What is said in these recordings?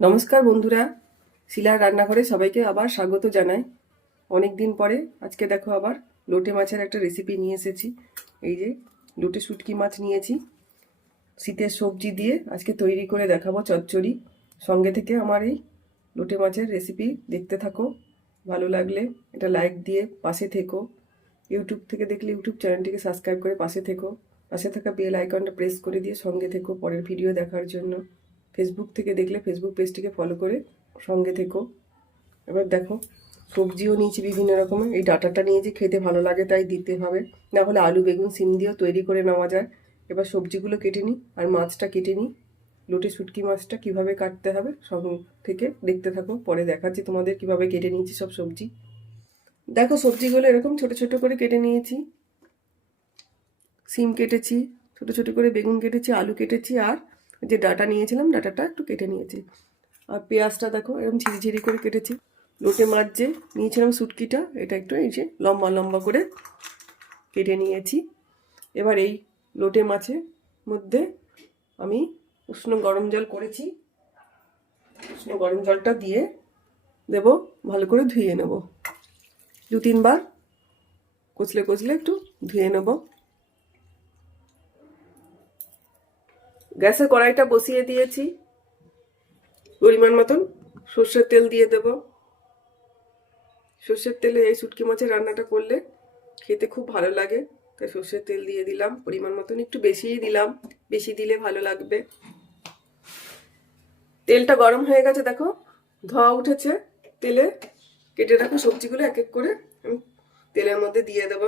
নমস্কার বন্ধুরা, শিলার রান্নাঘরে সবাইকে আবার স্বাগত জানাই। অনেক দিন পরে আজকে দেখো আবার লোটে মাছের একটা রেসিপি নিয়ে এসেছি। এই যে লোটে শুটকি মাছ নিয়েছি, শীতের সবজি দিয়ে আজকে তৈরি করে দেখাবো চচ্চড়ি। সঙ্গে থেকে আমার এই লোটে মাছের রেসিপি দেখতে থাকো। ভালো লাগলে এটা লাইক দিয়ে পাশে থেকো। ইউটিউব থেকে দেখলে ইউটিউব চ্যানেলটিকে সাবস্ক্রাইব করে পাশে থেকো। পাশে থাকা বেল আইকনটা প্রেস করে দিয়ে সঙ্গে থেকো পরের ভিডিও দেখার জন্য। ফেসবুক থেকে দেখলে ফেসবুক পেজটিকে ফলো করে সঙ্গে থেকো। এবার দেখো, সবজিও নিয়েছি বিভিন্ন রকমের। এই ডাঁটাটা নিয়েছি, খেতে ভালো লাগে তাই দিতে হবে, না হলে আলু বেগুন সিম দিয়েও তৈরি করে নেওয়া যায়। এবার সবজিগুলো কেটে নিই আর মাছটা কেটে নিই। লোটে শুটকি মাছটা কিভাবে কাটতে হবে সব থেকে দেখতে থাকো, পরে দেখাচ্ছি তোমাদের কিভাবে কেটে নিয়েছি সব সবজি। দেখো, সবজিগুলো এরকম ছোট ছোট করে কেটে নিয়েছি। সিম কেটেছি, ছোট ছোট করে বেগুন কেটেছি, আলু কেটেছি, আর যে ডাঁটা নিয়েছিলাম ডাঁটাটা একটু কেটে নিয়েছি। আর পেঁয়াজটা দেখো এরকম ঝিরিঝিরি করে কেটেছি। লোটে মাছ যে নিয়েছিলাম শুটকিটা, এটা একটু এই যে লম্বা লম্বা করে কেটে নিয়েছি। এবার এই লোটে মাছের মধ্যে আমি উষ্ণ গরম জল করেছি, উষ্ণ গরম জলটা দিয়ে দেব, ভালো করে ধুয়ে নেব। 2-3 বার কচলে কচলে একটু ধুয়ে নেব। গ্যাসে কড়াইটা বসিয়ে দিয়েছি, পরিমাণ মতন সর্ষের তেল দিয়ে দেব। সর্ষের তেলে এই শুটকি মাছের রান্নাটা করলে খেতে খুব ভালো লাগে, তাই সর্ষের তেল দিয়ে দিলাম পরিমাণ মতন, একটু বেশিই দিলাম, বেশি দিলে ভালো লাগবে। তেলটা গরম হয়ে গেছে, দেখো ধোঁয়া উঠেছে তেলে। কেটে রাখা সবজিগুলো এক এক করে আমি তেলের মধ্যে দিয়ে দেব।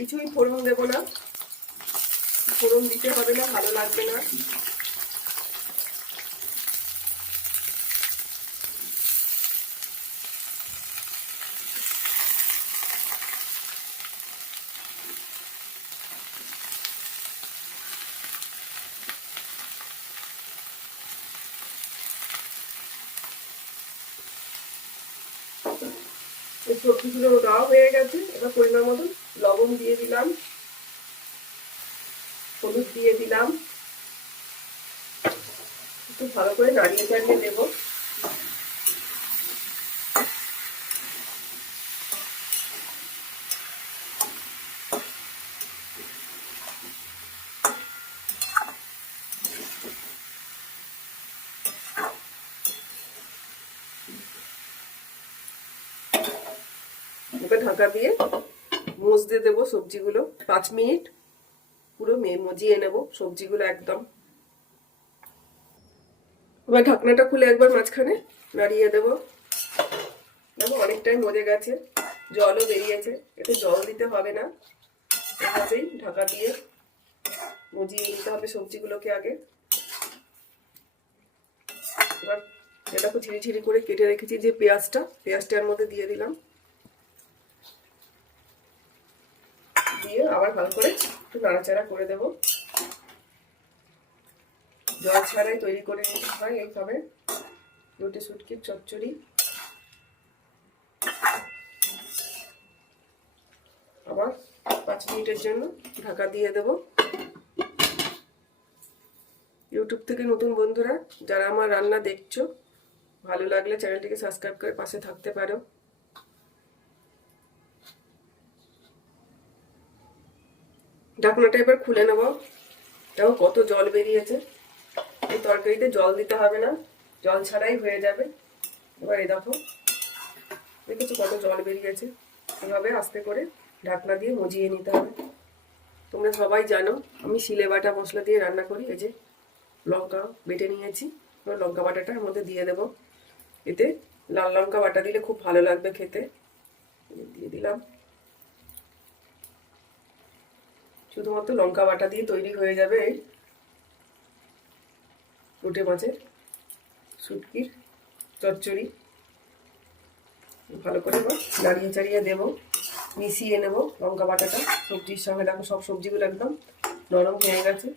কিছুই ফোড়ন দেব না, ফোড়ন দিতে হবে না, ভালো লাগবে না। এই সবজিগুলো দেওয়া হয়ে গেছে। এবার পরিমাণ মতন লবণ দিয়ে দিলাম, হলুদ দিয়ে দিলাম, একটু ভালো করে নাড়িয়ে চাড়িয়ে দেবো। ওকে ঢাকা দিয়ে মজতে দেবো সবজিগুলো 5 মিনিট, পুরো মজিয়ে নেব সবজিগুলো একদম। এবার ঢাকনাটা খুলে একবার মাঝখানে নাড়িয়ে দেবো। দেখো অনেকটাই মজে গেছে, জলও বেরিয়েছে, এতে জল দিতে হবে না। এভাবেই ঢাকা দিয়ে মজিয়ে নিতে হবে সবজিগুলোকে আগে। এবার এটা খুব ঝিরি ঝিরি করে কেটে রেখেছি যে পেঁয়াজটার মধ্যে দিয়ে দিলাম, দিয়ে আবার ভালো করে একটু নাড়াচাড়া করে দেব। জল ছাড়াই তৈরি করে নিতে হয় এইভাবে লোটে শুটকির চচ্চড়ি। আবার 5 মিনিটের জন্য ঢাকা দিয়ে দেব। ইউটিউব থেকে নতুন বন্ধুরা যারা আমার রান্না দেখছো, ভালো লাগলে চ্যানেলটিকে সাবস্ক্রাইব করে পাশে থাকতে পারো। ঢাকনাটা এবার খুলে নেব। দেখো কত জল বেরিয়েছে। এই তরকারিতে জল দিতে হবে না, জল ছাড়াই হয়ে যাবে। এবার এই দেখো, দেখেছো কত জল বেরিয়েছে। এভাবে আস্তে করে ঢাকনা দিয়ে মজিয়ে নিতে হবে। তোমরা সবাই জানো আমি শিলে বাটা মশলা দিয়ে রান্না করি। এই যে লঙ্কা বেটে নিয়েছি, লঙ্কা বাটাটা এর মধ্যে দিয়ে দেব। এতে লাল লঙ্কা বাটা দিলে খুব ভালো লাগবে খেতে। দিয়ে দিলাম, শুধুমাত্র লঙ্কা বাটা দিয়ে তৈরি হয়ে যাবে এই লোটে মাছের শুটকির চচ্চড়ি। ভালো করে নাড়িয়ে চাড়িয়ে দেবো, মিশিয়ে নেব লঙ্কা বাটাটা সবজির সঙ্গে। দেখো সব সবজিগুলো একদম নরম হয়ে গেছে।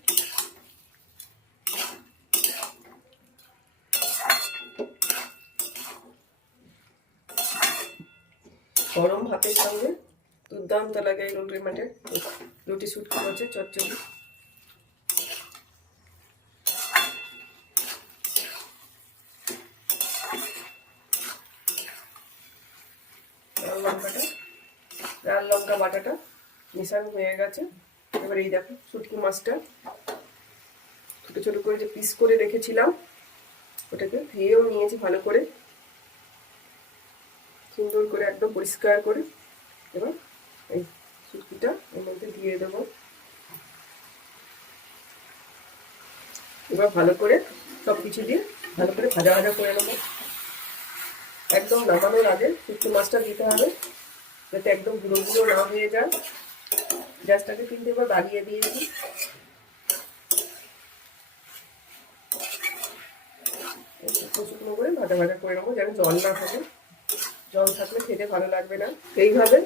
গরম ভাতের সঙ্গে দুর্দান্ত লাগে এই লটি শুটকি মাছের চচ্চড়ি। লাল লঙ্কা বাটাটা মিশানো হয়ে গেছে। এবার এই দেখো শুটকি মাছটা ছোট ছোট করে যে পিস করে রেখেছিলাম ওটাকে ধুয়েও নিয়েছি ভালো করে, সুন্দর করে একদম পরিষ্কার করে। এবার এই শুটকিটা এর মধ্যে দিয়ে দেবো। এবার ভালো করে সব কিছু দিয়ে ভালো করে ভাজা ভাজা করে নেবো। একদম নামানোর আগে শুটকি মাছটা দিতে হবে যাতে একদম গুঁড়ো গুঁড়ো না হয়ে যায়। গ্যাসটাকে কিন্তু এবার বাড়িয়ে দিয়েছি। শুকনো করে ভাজা ভাজা করে নেবো যেন জল না থাকে, জল থাকলে খেতে ভালো লাগবে না। এইভাবে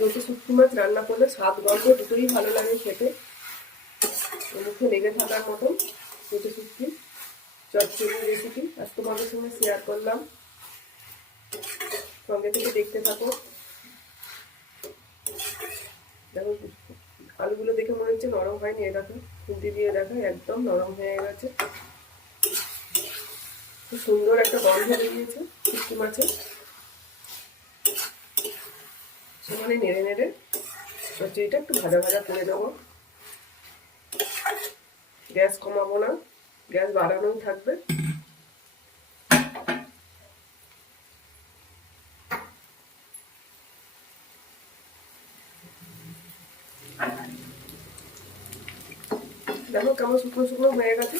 লটি শুটকি মাছ রান্না করলে স্বাদ গন্ধ দুটোই ভালো লাগে খেতে। মুখে লেগে থাকার মতন লটি শুটকি চচ্চড়ি রেসিপি আজ তোমাদের সঙ্গে শেয়ার করলাম। সঙ্গে থেকে দেখতে থাকো। দেখো আলুগুলো দেখে মনে হচ্ছে নরম হয়নি, এ দেখো খুন্তি দিয়ে দেখো একদম নরম হয়ে গেছে। খুব সুন্দর একটা গন্ধ বেরিয়েছে শুটকি মাছের। সেখানে নেড়ে নেড়ে চচ্চড়িটা একটু ভাজা ভাজা করে দেবো। গ্যাস কমাবো না, গ্যাস বাড়ানোই থাকবে। দেখো কেমন শুকনো শুকনো হয়ে গেছে।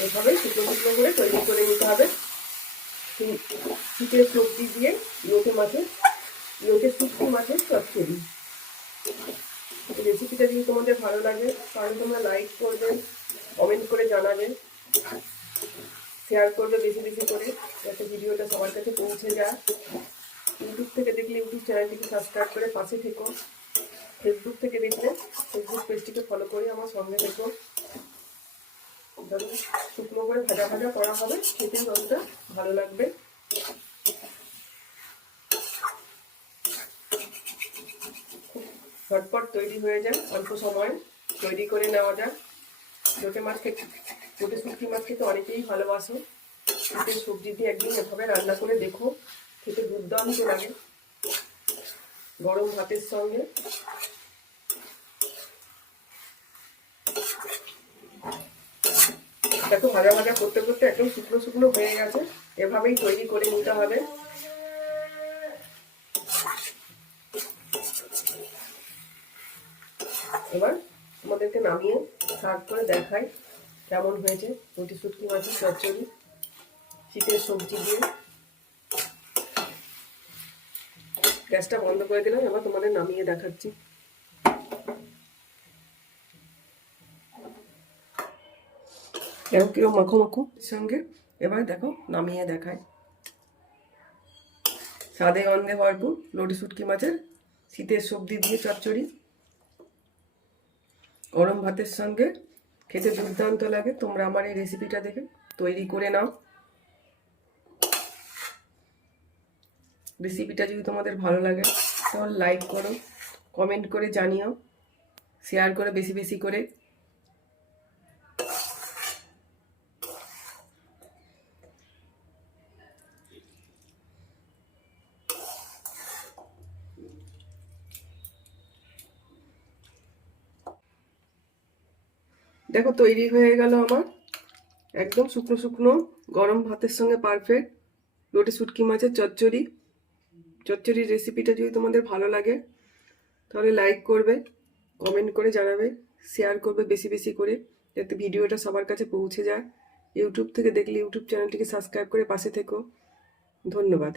এইভাবে শুকনো শুকনো করে তৈরি করে নিতে হবে। শীতের সবজি দিয়ে লোটে শুটকি মাছের চচ্চড়ি। রেসিপিটা যদি তোমাদের ভালো লাগে তাহলে তোমরা লাইক করবে, কমেন্ট করে জানাবে, শেয়ার করবে বেশি বেশি করে যাতে ভিডিওটা সবার কাছে পৌঁছে যায়। ইউটিউব থেকে দেখলে ইউটিউব চ্যানেলটিকে সাবস্ক্রাইব করে পাশে থেকো। ফেসবুক থেকে দেখলে ফেসবুক পেজটিকে ফলো করে আমার সঙ্গে থেকো। শুকনো করে ভাজা ভাজা করা হবে, খেতে জলটা ভালো লাগবে। ঝটপট তৈরি হয়ে যায়, অল্প সময় তৈরি করে নেওয়া যায়। লোটে শুটকি মাছ খেতে অনেকেই ভালোবাসো। শীতের সবজি দিয়ে একদিন এভাবে রান্না করে দেখো, খেতে দুর্দান্ত লাগে গরম ভাতের সঙ্গে। দেখো ভাজা ভাজা করতে করতে একদম শুকনো শুকনো হয়ে গেছে। এভাবেই তৈরি করে নিতে হবে। এবার আমাদেরকে নামিয়ে সার্ভ করে দেখাই কেমন হয়েছে লটি শুটকি মাছের চচ্চড়ি শীতের সবজি দিয়ে। গ্যাসটা বন্ধ করে দিলাম, এবার তোমাদের নামিয়ে দেখাচ্ছি। দেখো কিরকম মাখো মাখো সঙ্গে। এবার দেখো নামিয়ে দেখায়। স্বাদে গন্ধে ভরপুর লটি শুটকি মাছের শীতের সবজি দিয়ে চচ্চড়ি গরম ভাতের সঙ্গে খেতে দুর্দান্ত লাগে। তোমরা আমার এই রেসিপিটা দেখে তৈরি করে নাও। রেসিপিটা যদি তোমাদের ভালো লাগে তাহলে লাইক করো, কমেন্ট করে জানিও, শেয়ার করে বেশি বেশি করে। দেখো তৈরি হয়ে গেল আমার একদম শুকনো শুকনো গরম ভাতের সঙ্গে পারফেক্ট লটি শুটকি মাছের চচ্চড়ির রেসিপিটা যদি তোমাদের ভালো লাগে তাহলে লাইক করবে, কমেন্ট করে জানাবে, শেয়ার করবে বেশি বেশি করে যাতে ভিডিওটা সবার কাছে পৌঁছে যায়। ইউটিউব থেকে দেখলে ইউটিউব চ্যানেলটিকে সাবস্ক্রাইব করে পাশে থেকো। ধন্যবাদ।